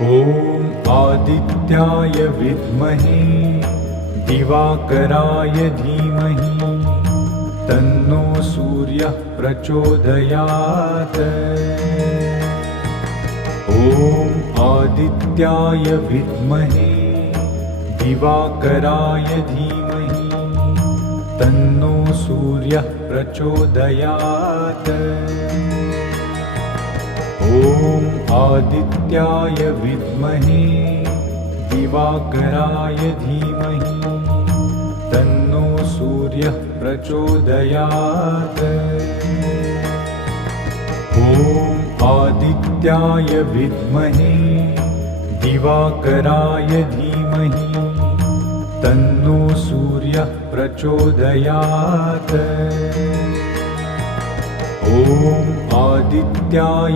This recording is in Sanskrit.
ॐ आदित्याय विद्महे दिवाकराय धीमहि तन्नो सूर्यः प्रचोदयात्। ॐ आदित्याय विद्महे दिवाकराय धीमहि तन्नो सूर्यः प्रचोदयात्। ॐ आदित्याय विद्महे दिवाकराय धीमहि तन्नो सूर्यः प्रचोदयात्। ॐ आदित्याय विद्महे दिवाकराय धीमहि तन्नो सूर्यः प्रचोदयात्। ॐ आदित्याय